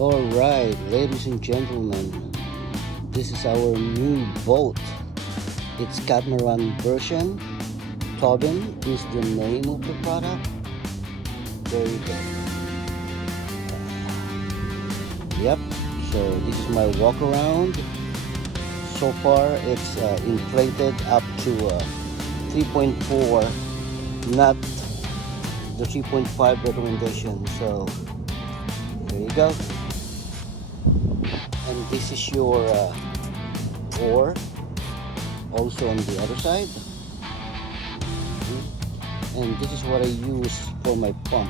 Alright, ladies and gentlemen, this is our new boat. It's catamaran version. Tobin is the name of the product. There you go. Yep, so this is my walk around. So far it's inflated up to 3.4, not the 3.5 recommendation. So there you go. And this is your oar, also on the other side. And this is what I use for my pump,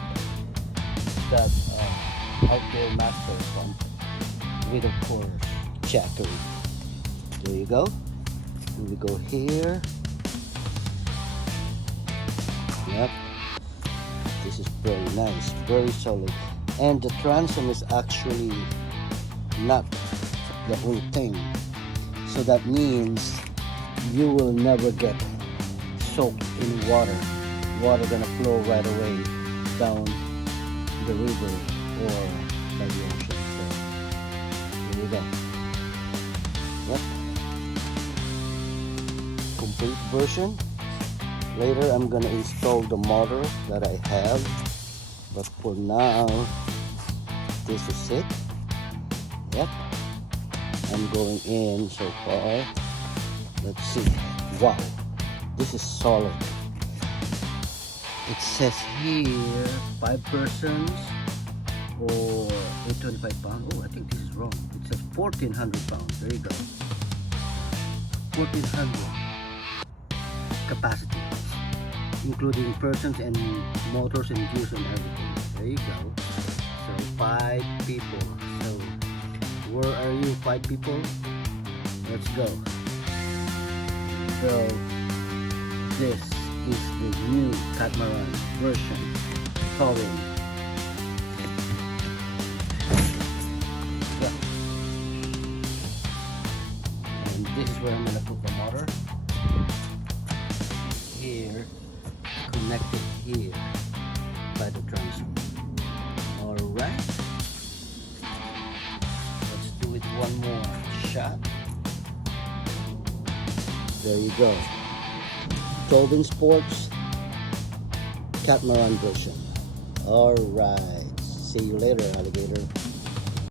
that outdoor master pump with, of course, jackery. There you go. And we go here. Yep, this is very nice, very solid. And the transom is actually not the whole thing, so that means you will never get soaked in water gonna flow right away down the river or by the ocean. So here we go. Yep, complete version. Later I'm gonna install the motor that I have, but for now this is it. Yep, I'm going in so far. Let's see. Wow, this is solid. It says here 5 persons or 825 pounds. Oh, I think this is wrong. It says 1400 pounds. There you go. 1400 capacity, including persons and motors and gears and everything. There you go. So 5 people. So where are you, 5 people? Let's go. So this is the new catamaran version, Tobin. Yeah. And this is where I'm gonna put the motor. Here, connected here by the transom. Alright. Let's do it one more shot. There you go. Tobin Sports catamaran version. Alright. See you later, alligator.